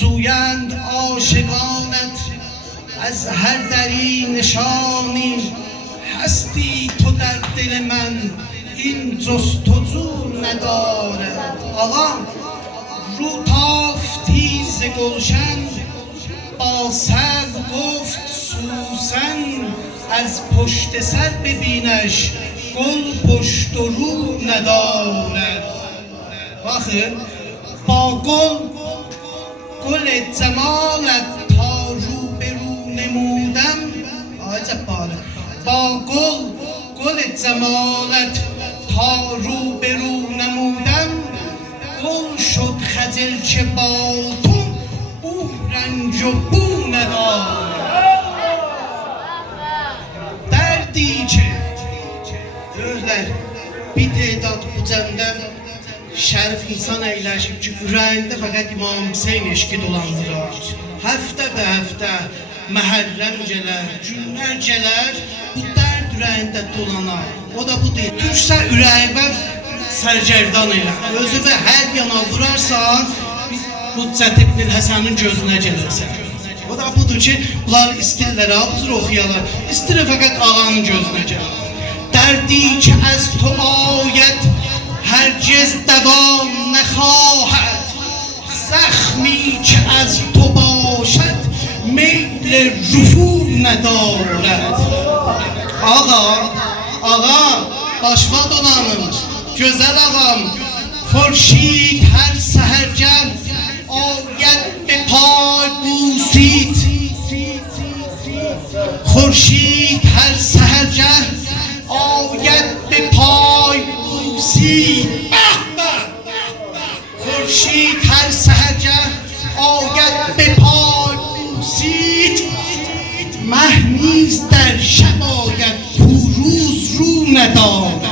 جویند عاشقانت از هر دری نشانی، هستی تو در دل من این جستجو ندارد. آقا رو تافتی ز گلشن، با سر گفت سوسن، از پشت سر ببینش گل پشت و رو ندارد. آخر با گل جمالت تا رو به رو نمودم، با گل جمالت تا رو به رو نمودم، گل شد خجل که با تو او رنج و بو ندارد. دردی که öğler bir تعداد bu cəmdə şərif insan əyləşib ki, ürəyində fəqət İmam Hüseyn eşqi dolandırar. Həftə bə həftə məhərrəm gələr, günlər gələr, bu dərd ürəyində dolanar. O da bu deyil. Düşsə ürəyivə sərgərdan elə. Özü və hər yana vurarsan, Hüccət ibn Həsənin gözünə gələrsən. O da budur ki, bunlar istirlər, abzur oxuyalar. İstir fəqət ağanın gözünə gələr. دردی که از تو آید هرگز دوام نخواهد، زخمی که از تو باشد میل رفو ندارد. آقا başvat olanım, güzel ağam، خورشید هر سحرگه آید به پای بوسید، خورشید هر سحرگه آید به پای بوسید، خورشید هر سحرگه آید به پای بوسید، مه نیز در شب آید کو روز رو ندارد.